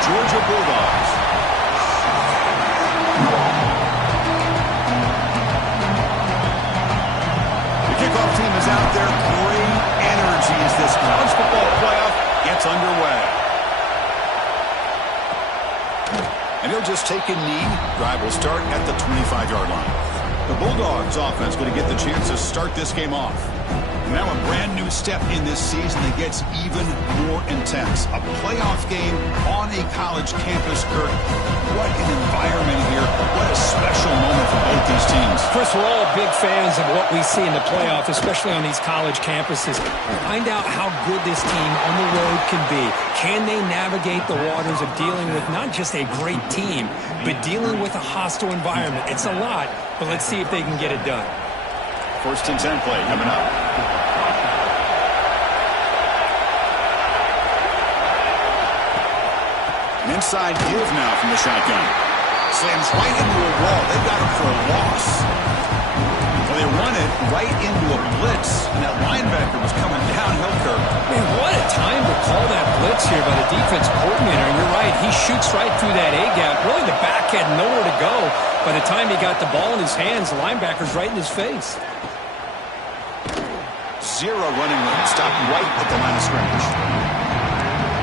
Georgia Bulldogs. The kickoff team is out there. Great energy as this college football playoff gets underway. And he'll just take a knee. Drive will start at the 25-yard line. The Bulldogs offense going to get the chance to start this game off. Now a brand new step in this season that gets even more intense. A playoff game on a college campus, Kirk. What an environment here. What a special moment for both these teams. First, we're all big fans of what we see in the playoff, especially on these college campuses. Find out how good this team on the road can be. Can they navigate the waters of dealing with not just a great team, but dealing with a hostile environment? It's a lot, but let's see if they can get it done. First and 10 play coming up. An inside give now from the shotgun. Slams right into a wall. They got him for a loss. Well, they run it right into a blitz, and that linebacker was coming downhill, Kirk. Man, what a time to call that blitz here by the defense coordinator. You're right. He shoots right through that A-gap. Really, the back had nowhere to go. By the time he got the ball in his hands, the linebacker's right in his face. Zero running room. Stopped right at the line of scrimmage.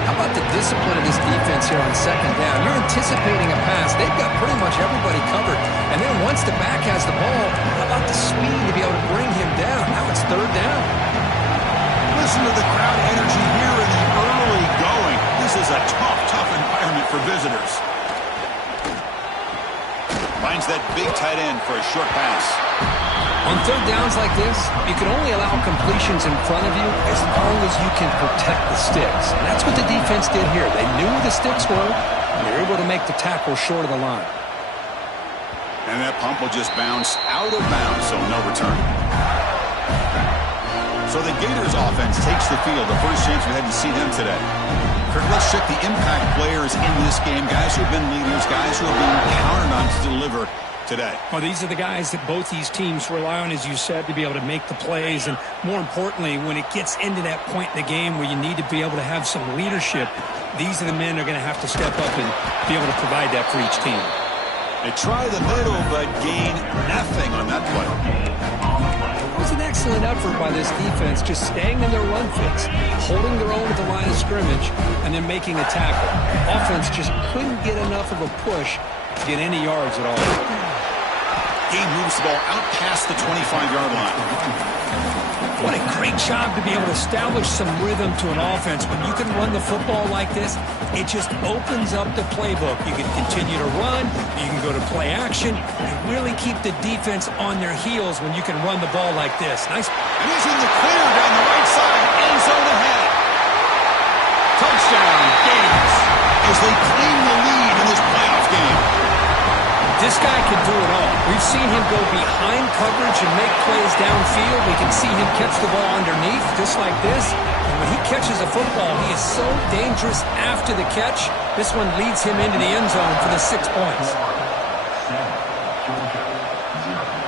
How about the discipline of this defense here on second down? You're anticipating a pass. They've got pretty much everybody covered. And then once the back has the ball, how about the speed to be able to bring him down? Now it's third down. Listen to the crowd energy here in the early going. This is a tough environment for visitors. Finds that big tight end for a short pass. On third downs like this, you can only allow completions in front of you as long as you can protect the sticks. And that's what the defense did here. They knew where the sticks were, and they were able to make the tackle short of the line. And that pump will just bounce out of bounds, so no return. So the Gators offense takes the field. The first chance we had to see them today. Kirk, let's check the impact players in this game. Guys who have been leaders, guys who are being counted on to deliver today. Well, these are the guys that both these teams rely on, as you said, to be able to make the plays. And more importantly, when it gets into that point in the game where you need to be able to have some leadership, these are the men that are going to have to step up and be able to provide that for each team. They try the middle, but gain nothing on that play. It was an excellent effort by this defense, just staying in their run fits, holding their own at the line of scrimmage, and then making a tackle. Offense just couldn't get enough of a push to get any yards at all. Game moves the ball out past the 25-yard line. What a great job to be able to establish some rhythm to an offense. When you can run the football like this, it just opens up the playbook. You can continue to run, you can go to play action, and really keep the defense on their heels when you can run the ball like this. Nice. And he's in the clear down the right side, end zone ahead. Touchdown, Gators, as they claim the lead in this playoff game. This guy can do it all. We've seen him go behind coverage and make plays downfield. We can see him catch the ball underneath, just like this. And when he catches a football, he is so dangerous after the catch. This one leads him into the end zone for the 6 points.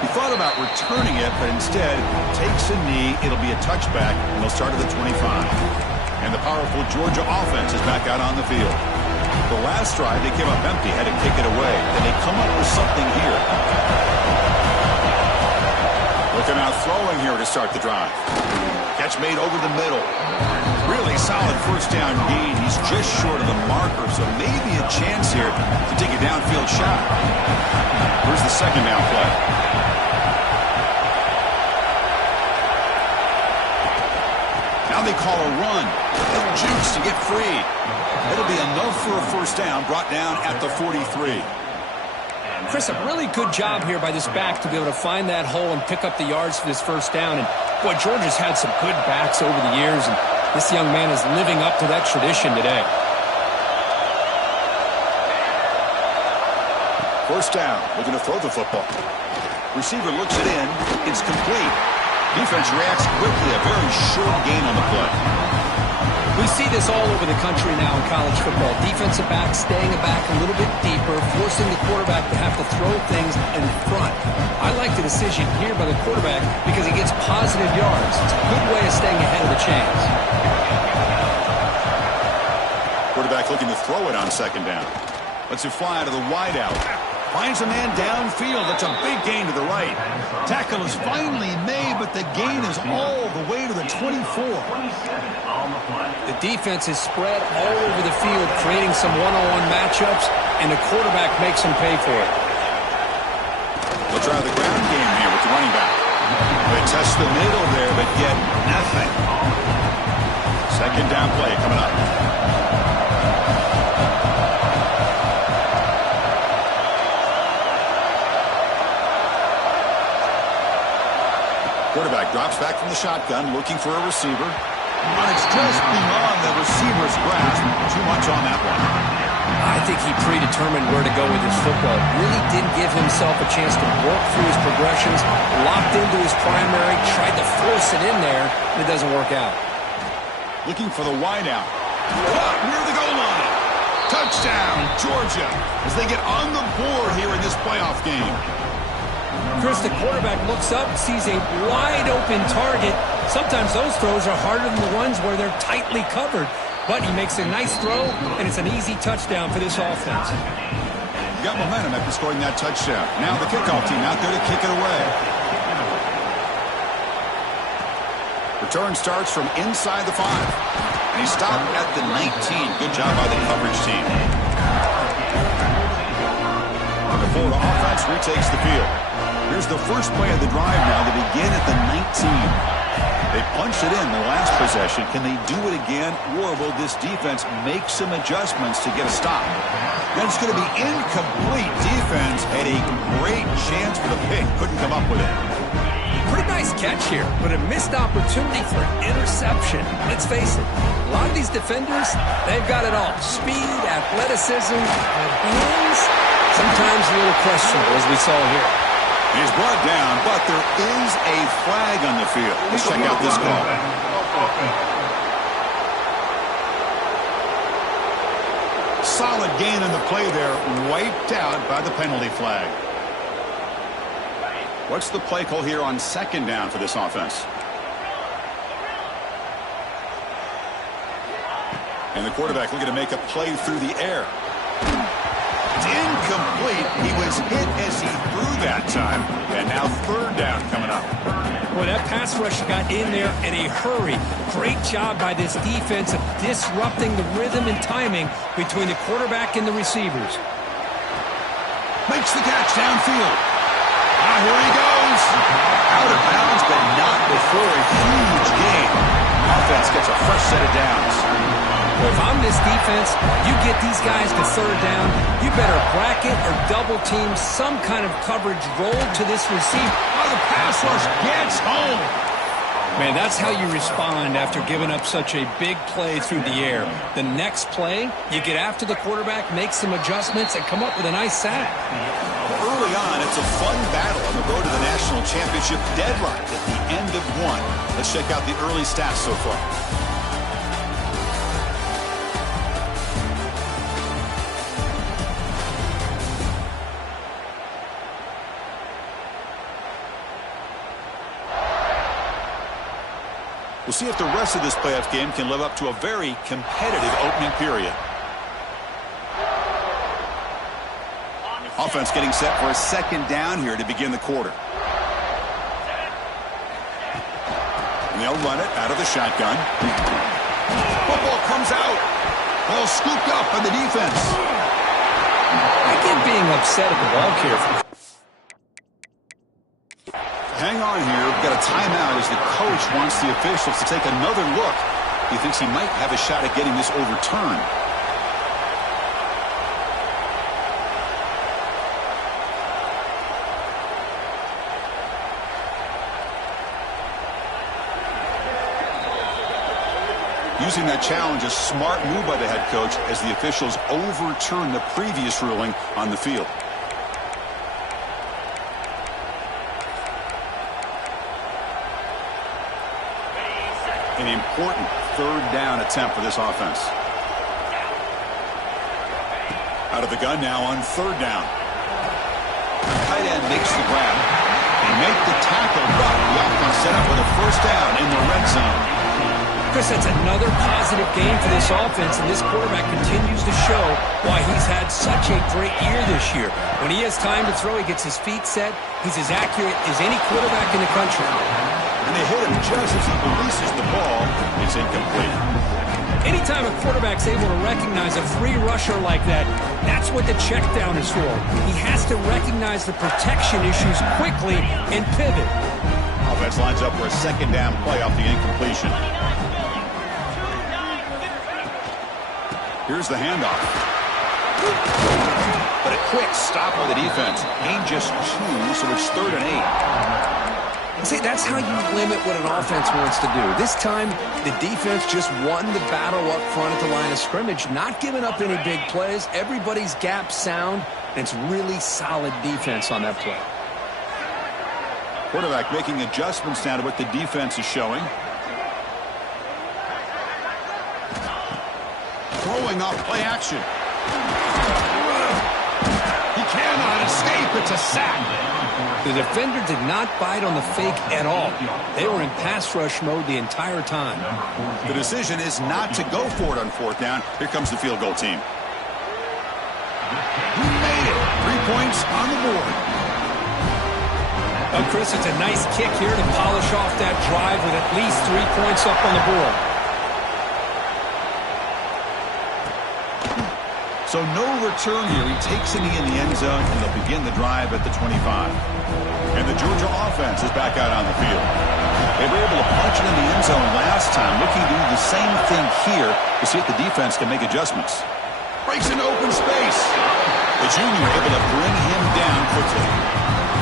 He thought about returning it, but instead takes a knee. It'll be a touchback, and they'll start at the 25. And the powerful Georgia offense is back out on the field. The last drive, they came up empty, had to kick it away. Then they come up with something here. Looking out throwing here to start the drive. Catch made over the middle. Really solid first down gain. He's just short of the marker, so maybe a chance here to take a downfield shot. Here's the second down play. Now they call a run. Little juice to get free. It'll be enough for a first down, brought down at the 43. Chris, a really good job here by this back to be able to find that hole and pick up the yards for this first down. And, boy, Georgia's had some good backs over the years, and this young man is living up to that tradition today. First down, looking to throw the football. Receiver looks it in. It's complete. Defense reacts quickly. A very short gain on the play. We see this all over the country now in college football. Defensive backs staying back a little bit deeper, forcing the quarterback to have to throw things in front. I like the decision here by the quarterback because he gets positive yards. It's a good way of staying ahead of the chains. Quarterback looking to throw it on second down. Lets it fly to the wideout. Finds a man downfield. That's a big gain to the right. Tackle is finally made, but the gain is all the way to the 24. The defense is spread all over the field, creating some one-on-one matchups, and the quarterback makes them pay for it. They'll try the ground game here with the running back. They test the middle there, but get nothing. Second down play coming up. Quarterback drops back from the shotgun, looking for a receiver. But it's just beyond the receiver's grasp. Too much on that one. I think he predetermined where to go with his football. Really didn't give himself a chance to work through his progressions. Locked into his primary, tried to force it in there, and it doesn't work out. Looking for the wideout. Near the goal line. Touchdown, Georgia, as they get on the board here in this playoff game. Chris, the quarterback looks up, sees a wide-open target. Sometimes those throws are harder than the ones where they're tightly covered. But he makes a nice throw, and it's an easy touchdown for this offense. Got momentum after scoring that touchdown. Now the kickoff team out there to kick it away. Return starts from inside the 5. And he stopped at the 19. Good job by the coverage team. The Florida offense retakes the field. Here's the first play of the drive now. They begin at the 19. They punched it in the last possession. Can they do it again, or will this defense make some adjustments to get a stop? That's going to be incomplete. Defense had a great chance for the pick. Couldn't come up with it. Pretty nice catch here, but a missed opportunity for an interception. Let's face it, a lot of these defenders, they've got it all. Speed, athleticism, and hands. Sometimes a little questionable, as we saw here. He's brought down, but there is a flag on the field. Let's check out this call. Solid gain on the play there, wiped out by the penalty flag. What's the play call here on second down for this offense? And the quarterback looking to make a play through the air. It's incomplete. He was hit as he threw that time. And now third down coming up. Boy, that pass rush got in there in a hurry. Great job by this defense of disrupting the rhythm and timing between the quarterback and the receivers. Makes the catch downfield. Here he goes. Out of bounds, but not before a huge gain. Offense gets a fresh set of downs. Well, if I'm this defense, you get these guys to third down, you better bracket or double team some kind of coverage roll to this receiver. Oh, the pass rush gets home. Man, that's how you respond after giving up such a big play through the air. The next play, you get after the quarterback, make some adjustments, and come up with a nice sack. Early on, it's a fun battle on the road to the national championship, deadlocked at the end of one. Let's check out the early stats so far. We'll see if the rest of this playoff game can live up to a very competitive opening period. Offense getting set for a second down here to begin the quarter. And they'll run it out of the shotgun. Football comes out. Ball scooped up by the defense. I get being upset at the ball carrier. Hang on here. We've got a timeout as the coach wants the officials to take another look. He thinks he might have a shot at getting this overturned. Using that challenge, a smart move by the head coach as the officials overturn the previous ruling on the field. An important third down attempt for this offense. Out of the gun now on third down. Tight end makes the grab. They make the tackle, but the offense set up with a first down in the red zone. Chris, that's another positive game for this offense, and this quarterback continues to show why he's had such a great year this year. When he has time to throw, he gets his feet set. He's as accurate as any quarterback in the country. And they hit him just as he releases the ball. It's incomplete. Anytime a quarterback's able to recognize a free rusher like that, that's what the check down is for. He has to recognize the protection issues quickly and pivot. Offense lines up for a second down play off the incompletion. Here's the handoff. But a quick stop by the defense. Gain just 2, so it's 3rd and 8. See, that's how you limit what an offense wants to do. This time, the defense just won the battle up front at the line of scrimmage, not giving up any big plays. Everybody's gap sound, and it's really solid defense on that play. Quarterback making adjustments now to what the defense is showing. Throwing off play action. He cannot escape. It's a sack. The defender did not bite on the fake at all. They were in pass rush mode the entire time. The decision is not to go for it on 4th down. Here comes the field goal team. He made it. 3 points on the board. Well, Chris, it's a nice kick here to polish off that drive with at least 3 points up on the board. So no return here. He takes a knee in the end zone, and they'll begin the drive at the 25. And the Georgia offense is back out on the field. They were able to punch it in the end zone last time, looking to do the same thing here to see if the defense can make adjustments. Breaks into open space. The junior able to bring him down quickly.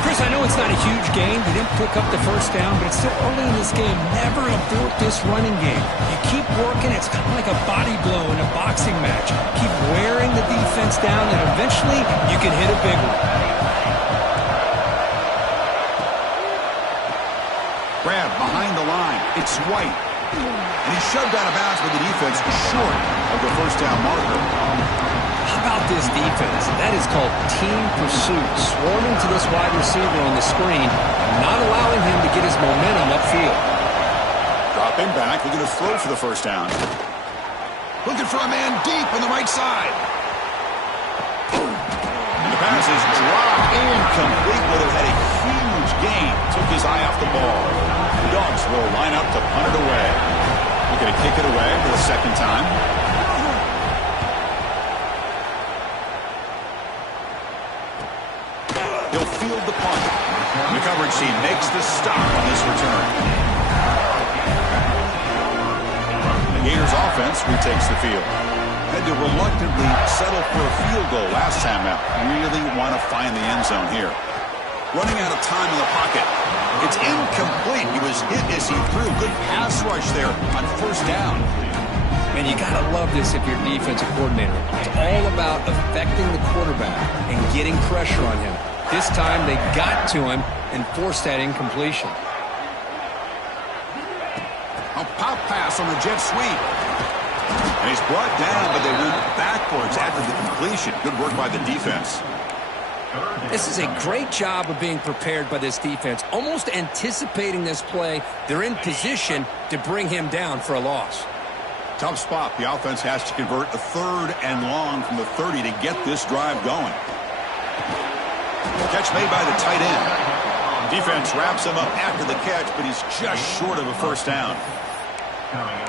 Chris, I know it's not a huge game. They didn't pick up the 1st down, but it's still early in this game. Never abort this running game. You keep working. It's kind of like a body blow in a boxing match. Keep wearing the defense down, and eventually you can hit a big one. Grab behind the line. It's White. And he's shoved out of bounds by the defense short of the 1st down marker. How about this defense? That is called team pursuit. Swarming to this wide receiver on the screen, not allowing him to get his momentum upfield. Dropping back, looking to throw for the 1st down. Looking for a man deep on the right side. And the pass is dropped incomplete, but it had a huge gain. Took his eye off the ball. The Dogs will line up to punt it away. Looking to kick it away for the 2nd time. He'll field the punt. The coverage team makes the stop on this return. The Gators offense retakes the field. Had to reluctantly settle for a field goal last time out. Really want to find the end zone here. Running out of time in the pocket. It's incomplete. He was hit as he threw. Good pass rush there on 1st down. Man, you got to love this if you're defensive coordinator. It's all about affecting the quarterback and getting pressure on him. This time they got to him and forced that incompletion. A pop pass on the jet sweep. And he's brought down, but they went backwards after the completion. Good work by the defense. This is a great job of being prepared by this defense. Almost anticipating this play, they're in position to bring him down for a loss. Tough spot. The offense has to convert a 3rd and long from the 30 to get this drive going. Catch made by the tight end. Defense wraps him up after the catch, but he's just short of a 1st down.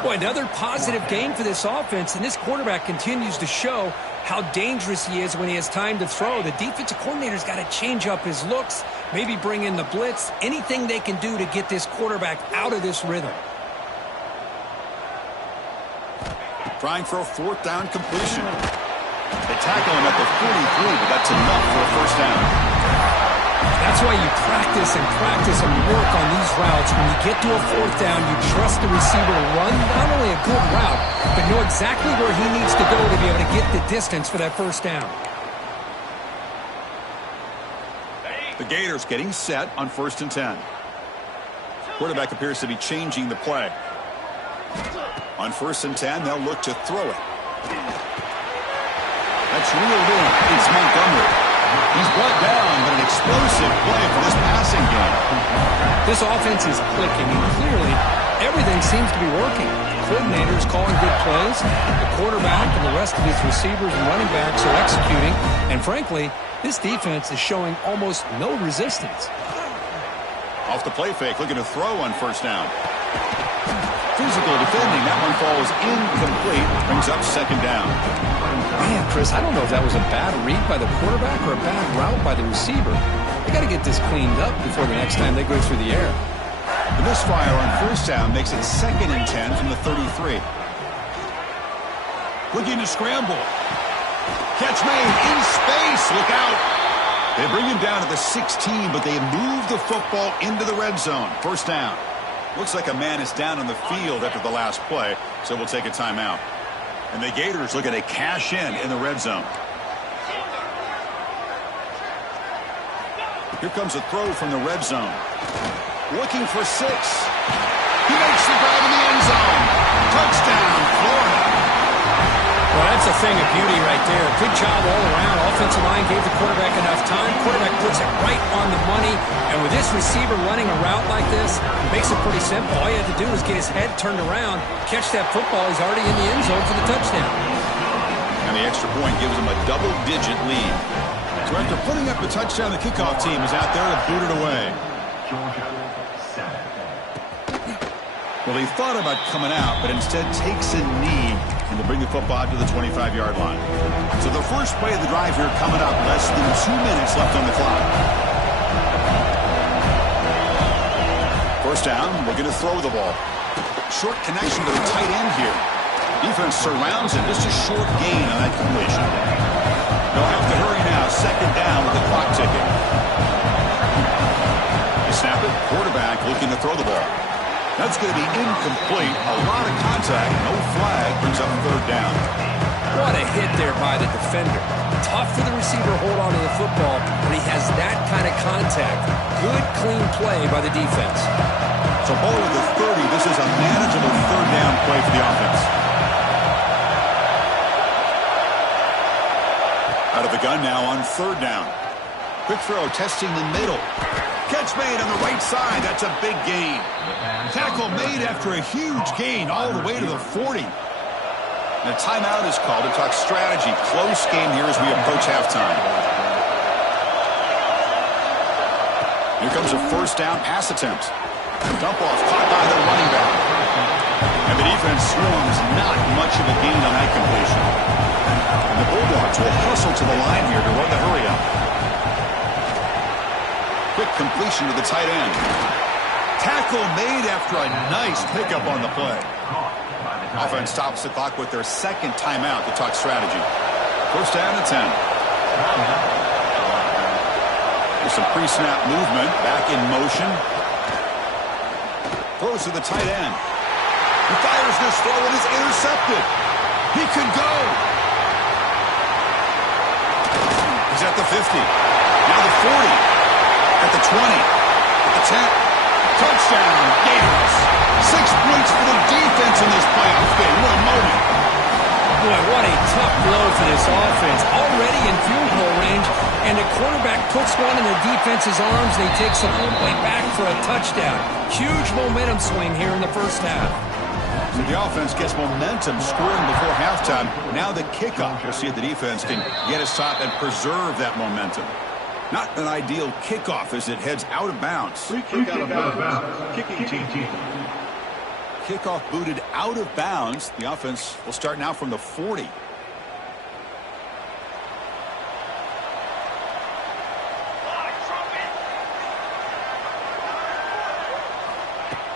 Boy, another positive game for this offense, and this quarterback continues to show how dangerous he is when he has time to throw. The defensive coordinator's got to change up his looks, maybe bring in the blitz, anything they can do to get this quarterback out of this rhythm. Trying for a 4th down completion. They tackle him at the 43, but that's enough for a 1st down. That's why you practice and work on these routes. When you get to a 4th down, you trust the receiver to run not only a good route, but know exactly where he needs to go to be able to get the distance for that 1st down. The Gators getting set on 1st and 10. Quarterback appears to be changing the play. On 1st and 10, they'll look to throw it. That's reeled in. It's Montgomery. He's brought down, but an explosive play for this passing game. This offense is clicking, and clearly Everything seems to be working. The coordinator is calling good plays. The quarterback and the rest of his receivers and running backs are executing. And frankly, this defense is showing almost no resistance. Off the play fake, looking to throw on first down. Physical defending. That one falls incomplete. Brings up second down. Man, Chris, I don't know if that was a bad read by the quarterback or a bad route by the receiver. They got to get this cleaned up before the next time they go through the air. The misfire on first down makes it 2nd and 10 from the 33. Looking to scramble. Catch made in space. Look out. They bring him down to the 16, but they move the football into the red zone. First down. Looks like a man is down on the field after the last play, so we'll take a timeout. And the Gators looking to cash in the red zone. Here comes a throw from the red zone. Looking for 6. He makes the grab in the end zone. Touchdown, Florida. Well, that's a thing of beauty right there. Good job all around. Offensive line gave the quarterback enough time. Quarterback puts it right on the money. And with this receiver running a route like this, it makes it pretty simple. All you had to do was get his head turned around, catch that football. He's already in the end zone for the touchdown. And the extra point gives him a double-digit lead. So after putting up the touchdown, the kickoff team is out there to boot it away. Well, he thought about coming out, but instead takes a knee and will bring the football out to the 25-yard line. So the first play of the drive here coming up, less than 2 minutes left on the clock. First down, looking to throw the ball. Short connection to the tight end here. Defense surrounds him. Just a short gain on that completion. They'll have to hurry now. Second down with the clock ticking. They snap it. Quarterback looking to throw the ball. That's going to be incomplete. A lot of contact. No flag. Brings up third down. What a hit there by the defender. Tough for the receiver to hold on to the football, but he has that kind of contact. Good, clean play by the defense. So ball at the 30. This is a manageable third down play for the offense. Out of the gun now on third down. Quick throw, testing the middle. Catch made on the right side. That's a big gain. Tackle made after a huge gain all the way to the 40. And a timeout is called to talk strategy. Close game here as we approach halftime. Here comes a first down pass attempt. Dump off caught by the running back. And the defense swarms. Not much of a gain on that completion. And the Bulldogs will hustle to the line here to run the hurry up. Quick completion to the tight end. Tackle made after a nice pickup on the play. Offense stops the clock with their second timeout to talk strategy. First down and 10. There's some pre-snap movement. Back in motion. Throws to the tight end. He fires this throw and is intercepted. He could go. He's at the 50. Now the 40. At the 20. At the 10. Touchdown, Gators. 6 points for the defense in this playoff game. What a moment. Boy, what a tough blow for this offense. Already in field goal range, and the quarterback puts one in the defense's arms, and he takes it all the way back for a touchdown. Huge momentum swing here in the first half. So the offense gets momentum scoring before halftime. Now the kickoff. We'll see if the defense can get a stop and preserve that momentum. Not an ideal kickoff as it heads out of bounds. Free kick out of bounds. Kicking team. Kickoff booted out of bounds. The offense will start now from the 40.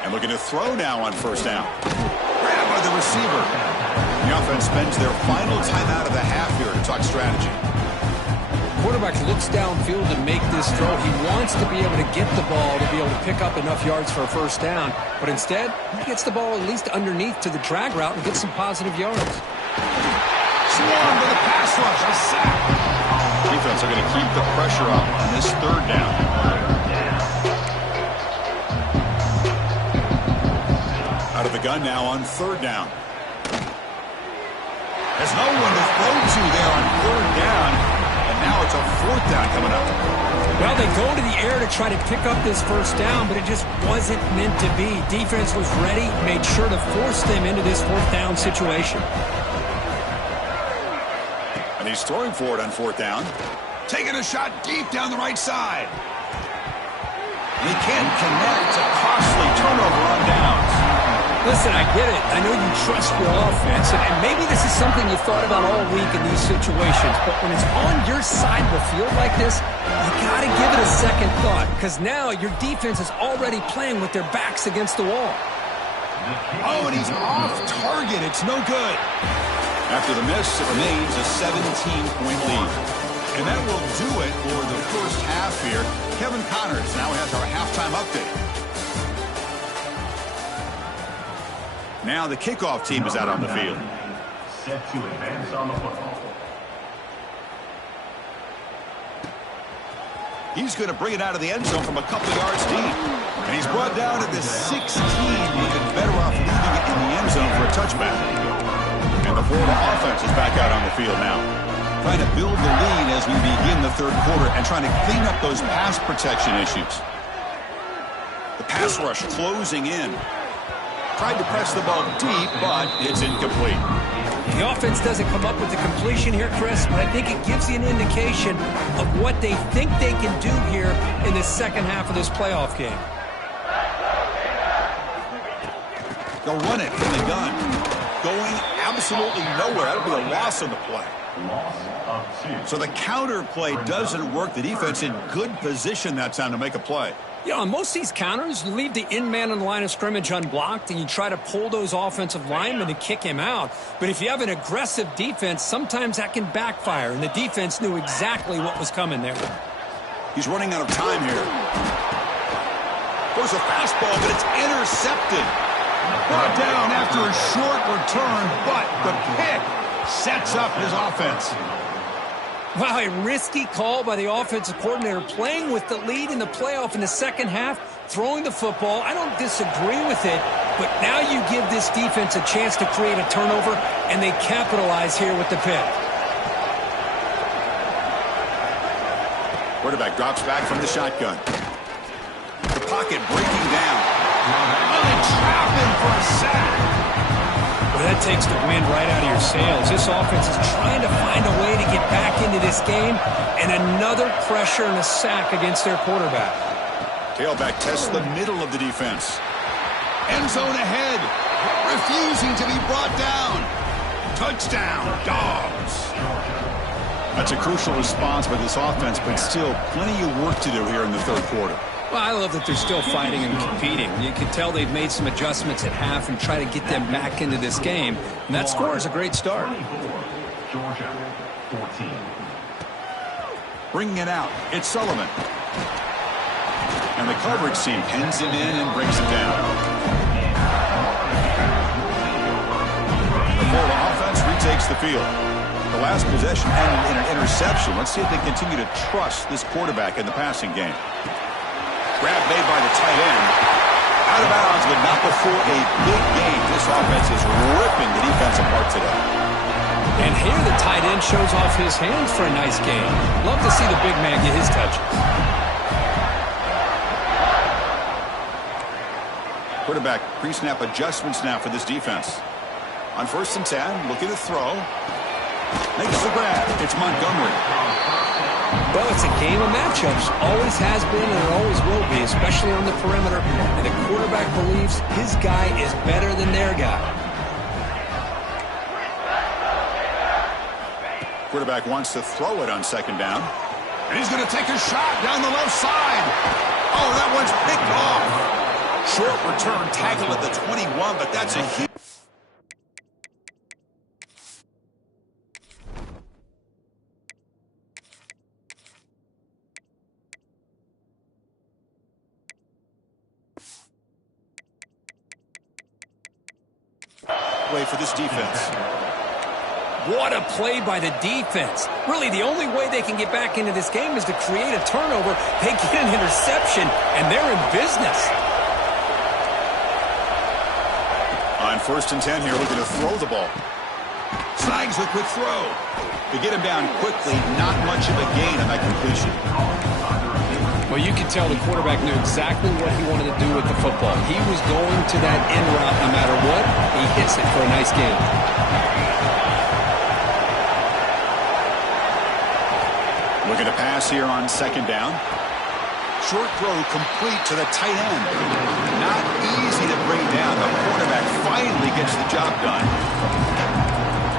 And looking to throw now on first down. Grabbed by the receiver. The offense spends their final timeout of the half here to talk strategy. Quarterback looks downfield to make this throw. He wants to be able to get the ball to be able to pick up enough yards for a first down. But instead, he gets the ball at least underneath to the drag route and gets some positive yards. Swarm to the pass rush. A sack. Defense are going to keep the pressure up on this third down. Out of the gun now on third down. There's no one to throw to there on third down. And Now it's a 4th down coming up. Well, they go to the air to try to pick up this first down, but it just wasn't meant to be. Defense was ready, made sure to force them into this 4th down situation. And he's throwing for it on 4th down. Taking a shot deep down the right side. And he can't connect. It's a costly turnover on downs. Listen, I get it. I know you trust your offense, and maybe this is something you thought about all week in these situations, but when it's on your side of the field like this, you got to give it a second thought, because now your defense is already playing with their backs against the wall. Oh, and he's off target. It's no good. After the miss, it remains a 17-point lead. And that will do it for the first half here. Kevin Connors now has our halftime update. Now the kickoff team is out on the field. Set to advance on the football. He's going to bring it out of the end zone from a couple of yards deep. And he's brought down at the 16. Even better off leaving it in the end zone for a touchback. And the Florida offense is back out on the field now, trying to build the lead as we begin the 3rd quarter and trying to clean up those pass protection issues. The pass rush closing in. Tried to press the ball deep, but it's incomplete. The offense doesn't come up with the completion here, Chris, but I think it gives you an indication of what they think they can do here in the second half of this playoff game. They'll run it from the gun. Going absolutely nowhere. That'll be a loss on the play. Loss of 2. So the counter play doesn't work. The defense in good position that time to make a play. Yeah, on most of these counters, you leave the in-man on the line of scrimmage unblocked, and you try to pull those offensive linemen and kick him out. But if you have an aggressive defense, sometimes that can backfire, and the defense knew exactly what was coming there. He's running out of time here. There's a fastball, but it's intercepted. Brought down after a short return, but the pick sets up his offense. Wow, a risky call by the offensive coordinator, playing with the lead in the playoff in the second half, throwing the football. I don't disagree with it, but now you give this defense a chance to create a turnover, and they capitalize here with the pick. Quarterback drops back from the shotgun. The pocket breaking down. Oh, they trap him for a sack. Well, that takes the wind right out of your sails. This offense is trying to find a way to get back into this game, and another pressure and a sack against their quarterback. Tailback tests the middle of the defense. End zone ahead. Refusing to be brought down. Touchdown, Dogs. That's a crucial response by this offense, but still plenty of work to do here in the 3rd quarter. Well, I love that they're still fighting and competing. You can tell they've made some adjustments at half and try to get them back into this game. And that score is a great start. Georgia, 14. Bringing it out, it's Sullivan. And the coverage team pins him in and brings him down. The Florida offense retakes the field. The last possession ended in an interception. Let's see if they continue to trust this quarterback in the passing game. Grab made by the tight end. Out of bounds, but not before a big game. This offense is ripping the defense apart today. And here the tight end shows off his hands for a nice game. Love to see the big man get his touches. Quarterback pre-snap adjustments now for this defense. On 1st and 10, looking to throw. Makes the grab. It's Montgomery. Well, it's a game of matchups. Always has been and it always will be, especially on the perimeter. And the quarterback believes his guy is better than their guy. Quarterback wants to throw it on 2nd down. And he's going to take a shot down the left side. Oh, that one's picked off. Short return tackle at the 21, but that's a huge... way for this defense. What a play by the defense. Really, the only way they can get back into this game is to create a turnover. They get an interception, and they're in business. On 1st and 10 here, looking to throw the ball. Snags the quick throw. To get him down quickly, not much of a gain on that completion. Well, you can tell the quarterback knew exactly what he wanted to do with the football. He was going to that end route no matter what. He hits it for a nice gain. Looking to pass here on second down. Short throw complete to the tight end. Not easy to bring down. The quarterback finally gets the job done.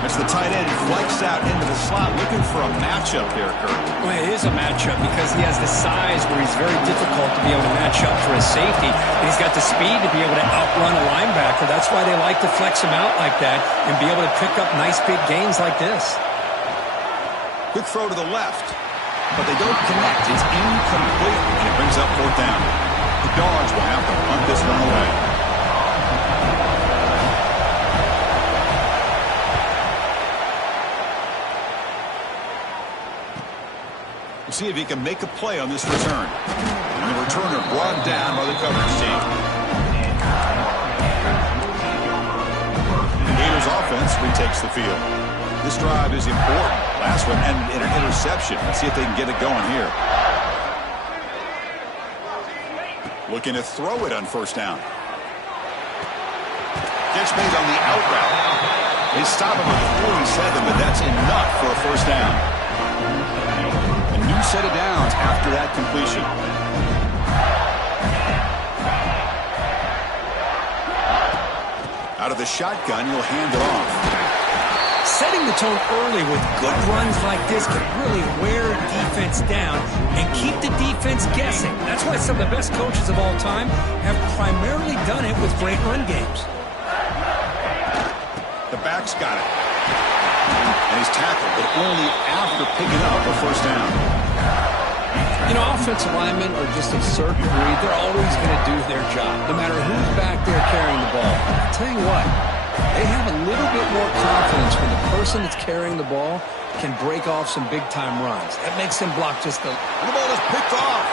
As the tight end flex out into the slot, looking for a matchup there, Kurt. Well, it is a matchup because he has the size where he's very difficult to be able to match up for his safety. And he's got the speed to be able to outrun a linebacker. That's why they like to flex him out like that and be able to pick up nice big gains like this. Quick throw to the left, but they don't connect. It's incomplete, and it brings up fourth down. The Dogs will have to punt this one away. We'll see if he can make a play on this return. And the returner brought down by the coverage team. The Gators offense retakes the field. This drive is important. Last one ended in an interception. Let's see if they can get it going here. Looking to throw it on first down. Catch made on the out route. They stop him at the 47, but that's enough for a first down. A new set of downs after that completion. Out of the shotgun, he'll hand it off. Setting the tone early with good runs like this can really wear defense down and keep the defense guessing. That's why some of the best coaches of all time have primarily done it with great run games. The back's got it. And he's tackled, but only after picking up a first down. You know, offensive linemen are just a certain breed. They're always going to do their job, no matter who's back there carrying the ball. I'll tell you what, they have a little bit more confidence when the person that's carrying the ball can break off some big-time runs. That makes them block just a... And the ball is picked off.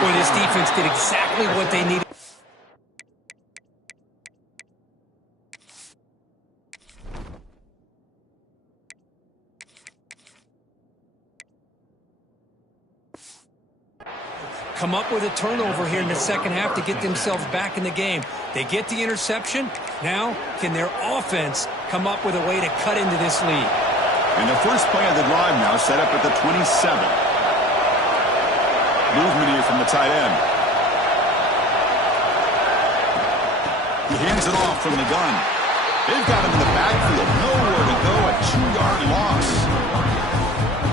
Boy, this defense did exactly what they needed. Come up with a turnover here in the second half to get themselves back in the game. They get the interception. Now, can their offense come up with a way to cut into this lead? And the first play of the drive now set up at the 27. Movement here from the tight end. He hands it off from the gun. They've got him in the backfield. Nowhere to go. A 2-yard loss.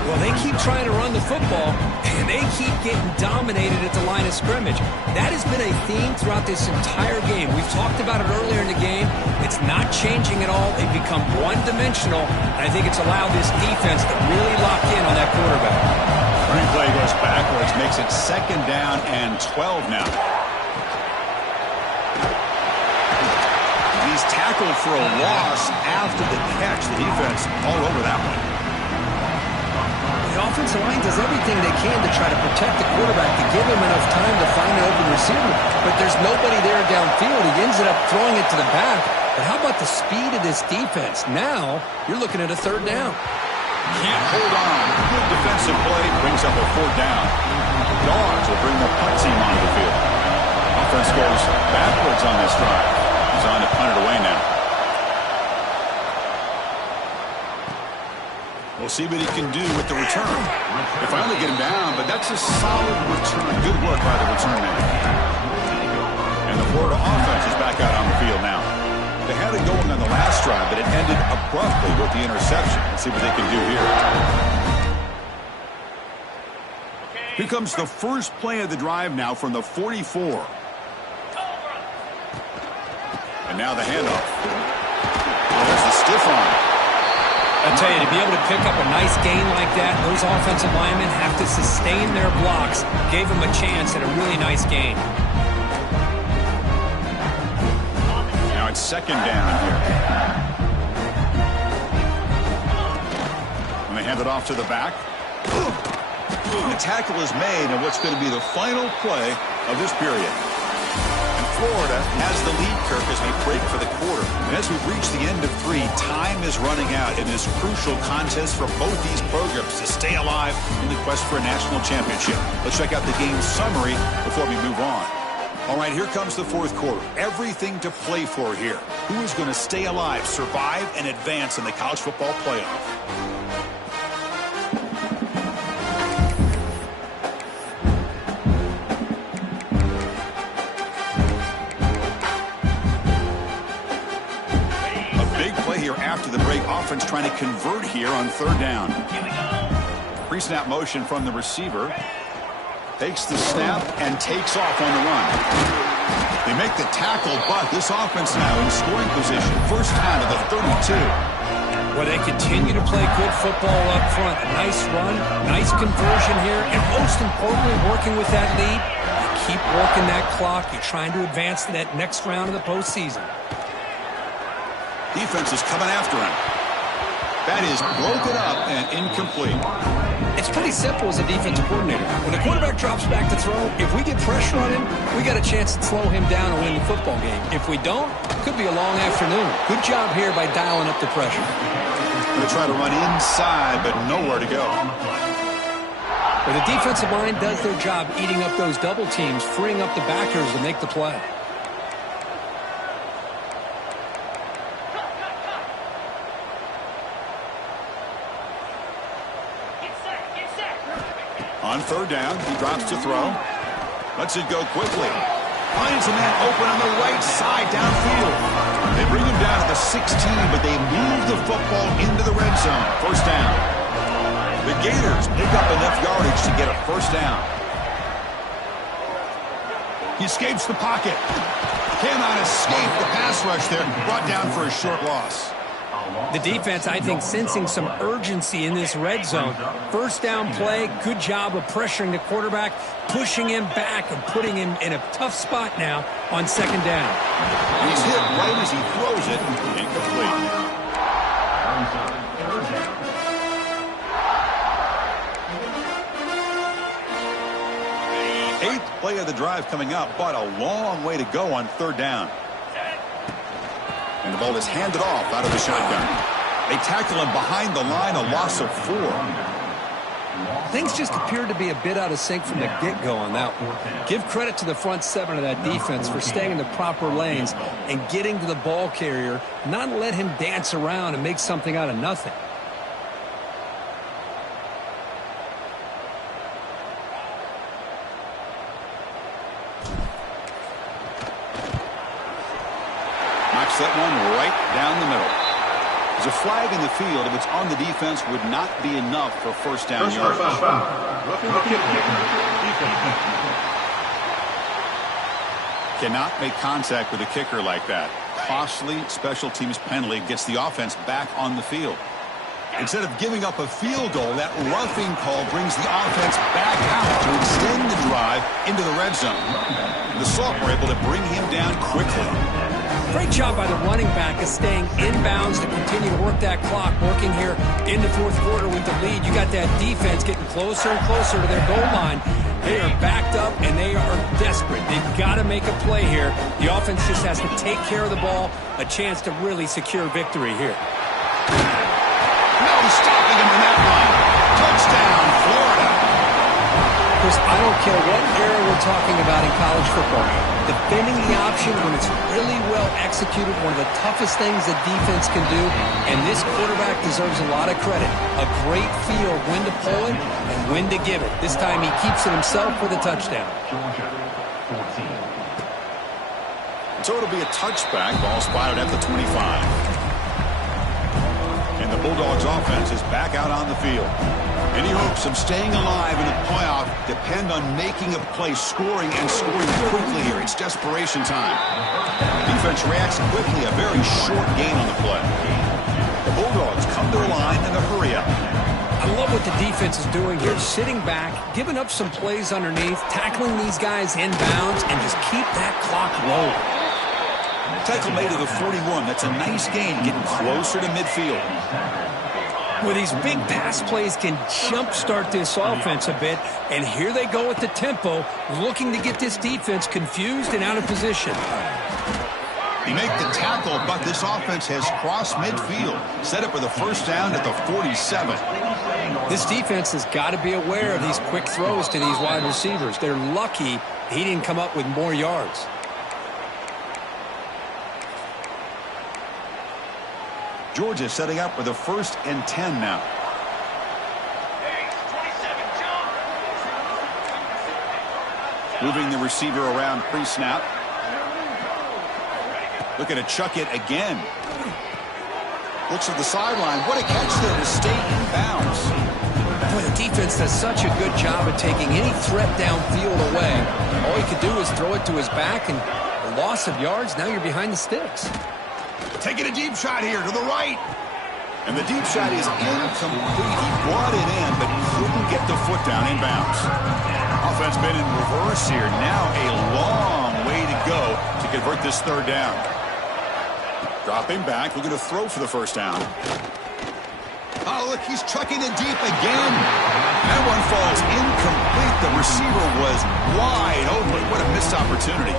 Well, they keep trying to run the football, and they keep getting dominated at the line of scrimmage. That has been a theme throughout this entire game. We've talked about it earlier in the game. It's not changing at all. They've become one-dimensional, and I think it's allowed this defense to really lock in on that quarterback. Replay goes backwards, makes it second down and 12 now. He's tackled for a loss after the catch. The defense all over that one. The offensive line does everything they can to try to protect the quarterback, to give him enough time to find an open receiver. But there's nobody there downfield. He ends up throwing it to the back. But how about the speed of this defense? Now, you're looking at a third down. Can't hold on. Good defensive play brings up a fourth down. The Dogs will bring the punt team onto the field. Offense goes backwards on this drive. He's on to punt it away now. We'll see what he can do with the return. They finally get him down, but that's a solid return. Good work by the return man. And the Florida offense is back out on the field now. They had it going on the last drive, but it ended abruptly with the interception. Let's see what they can do here. Here comes the first play of the drive now from the 44. And now the handoff. Oh, there's the stiff arm. I tell you, to be able to pick up a nice gain like that, those offensive linemen have to sustain their blocks. Gave them a chance at a really nice gain. Now it's second down here. And they hand it off to the back. The tackle is made, and what's going to be the final play of this period. And Florida has the lead, Kirk, as we break for the quarter. And as we've reached the end of 3, time is running out in this crucial contest for both these programs to stay alive in the quest for a national championship. Let's check out the game summary before we move on. All right, here comes the fourth quarter. Everything to play for here. Who is going to stay alive, survive, and advance in the college football playoff? After the break, offense trying to convert here on third down. Pre-snap motion from the receiver. Takes the snap and takes off on the run. They make the tackle, but this offense now in scoring position. First down to the 32. Well, they continue to play good football up front. A nice run, nice conversion here, and most importantly, working with that lead, you keep working that clock. You're trying to advance to that next round of the postseason. Defense is coming after him. That is broken up and incomplete. It's pretty simple as a defensive coordinator. When the quarterback drops back to throw, if we get pressure on him, we got a chance to slow him down and win the football game. If we don't, it could be a long afternoon. Good job here by dialing up the pressure. Going to try to run inside, but nowhere to go. But the defensive line does their job eating up those double teams, freeing up the backers to make the play. On third down, he drops to throw. Lets it go quickly. Finds a man open on the right side downfield. They bring him down to the 16, but they move the football into the red zone. First down. The Gators pick up enough yardage to get a first down. He escapes the pocket. Cannot escape the pass rush there. Brought down for a short loss. The defense, I think, sensing some urgency in this red zone. First down play, good job of pressuring the quarterback, pushing him back and putting him in a tough spot now on second down. He's hit right as he throws it. Incomplete. Eighth play of the drive coming up, but a long way to go on third down. And the ball is handed off out of the shotgun. They tackle him behind the line, a loss of 4. Things just appeared to be a bit out of sync from the get-go on that one. Give credit to the front 7 of that defense for staying in the proper lanes and getting to the ball carrier, not let him dance around and make something out of nothing. That one right down the middle. There's a flag in the field. If it's on the defense, would not be enough for first down yards. Cannot make contact with a kicker like that. Costly special teams penalty gets the offense back on the field. Instead of giving up a field goal, that roughing call brings the offense back out to extend the drive into the red zone. The Salt were able to bring him down quickly. Great job by the running back of staying inbounds to continue to work that clock, working here in the fourth quarter with the lead. You got that defense getting closer and closer to their goal line. They are backed up, and they are desperate. They've got to make a play here. The offense just has to take care of the ball, a chance to really secure victory here. No stopping him in that line. Touchdown, Florida. Chris, I don't care what era we're talking about in college football. Defending the option when it's really well executed, one of the toughest things a defense can do, and this quarterback deserves a lot of credit. A great feel of when to pull it and when to give it. This time he keeps it himself for the touchdown. So it'll be a touchback. Ball spotted at the 25. And the Bulldogs offense is back out on the field. Any hopes of staying alive in the playoff depend on making a play, scoring and scoring quickly here. It's desperation time. Defense reacts quickly, a very short gain on the play. The Bulldogs come to the line in a hurry up. I love what the defense is doing here, sitting back, giving up some plays underneath, tackling these guys inbounds, and just keep that clock rolling. Tackle made to the 41. That's a nice gain, getting closer to midfield. Well, these big pass plays can jumpstart this offense a bit, and here they go with the tempo, looking to get this defense confused and out of position. They make the tackle, but this offense has crossed midfield, set up with a first down at the 47. This defense has got to be aware of these quick throws to these wide receivers. They're lucky he didn't come up with more yards. Georgia setting up with a 1st and 10 now. Moving the receiver around pre-snap. Looking to chuck it again. Looks at the sideline. What a catch there to stay in bounds. Boy, the defense does such a good job of taking any threat downfield away. All he could do is throw it to his back, and a loss of yards, now you're behind the sticks. Taking a deep shot here to the right. And the deep shot is incomplete. He brought it in, but couldn't get the foot down in bounds. Offense been in reverse here. Now a long way to go to convert this 3rd down. Dropping back, looking to throw for the first down. Oh, look, he's chucking it deep again. That one falls incomplete. The receiver was wide open. What a missed opportunity.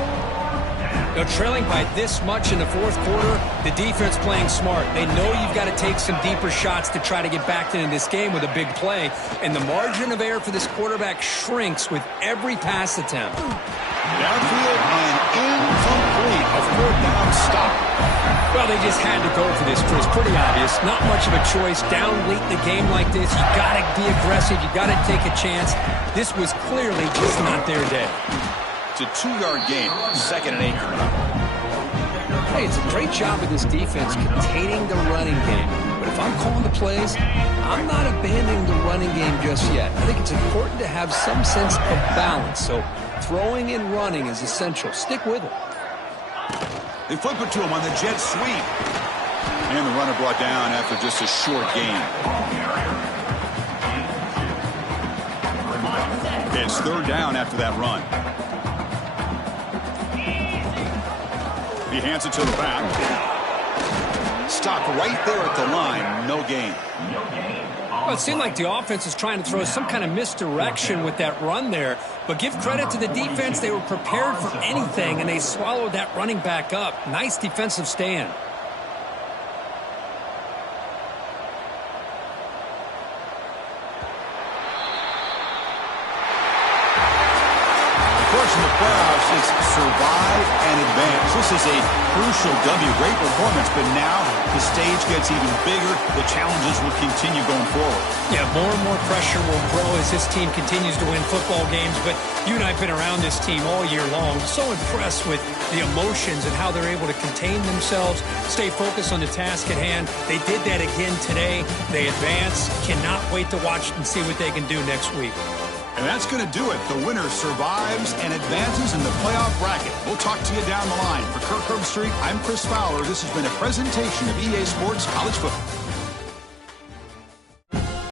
Now, trailing by this much in the 4th quarter, the defense playing smart. They know you've got to take some deeper shots to try to get back into this game with a big play. And the margin of error for this quarterback shrinks with every pass attempt. Downfield and incomplete. A 4th down stop. Well, they just had to go for this, Chris. Pretty obvious. Not much of a choice. Down late in the game like this, you got to be aggressive. You got to take a chance. This was clearly just not their day. It's a 2-yard gain. 2nd and 8. Hey, it's a great job of this defense containing the running game. But if I'm calling the plays, I'm not abandoning the running game just yet. I think it's important to have some sense of balance. So throwing and running is essential. Stick with it. They flip it to him on the jet sweep. And the runner brought down after just a short gain. It's 3rd down after that run. He hands it to the back. Stopped right there at the line. No gain. Well, it seemed like the offense is trying to throw some kind of misdirection with that run there. But give credit to the defense. They were prepared for anything, and they swallowed that running back up. Nice defensive stand. In the playoffs, it's survive and advance. This is a crucial W. Great performance, but now the stage gets even bigger. The challenges will continue going forward. Yeah, more and more pressure will grow as this team continues to win football games. But you and I have been around this team all year long. So impressed with the emotions and how they're able to contain themselves, stay focused on the task at hand. They did that again today. They advance. Cannot wait to watch and see what they can do next week. And that's going to do it. The winner survives and advances in the playoff bracket. We'll talk to you down the line. For Kirk Herbstreit, I'm Chris Fowler. This has been a presentation of EA Sports College Football.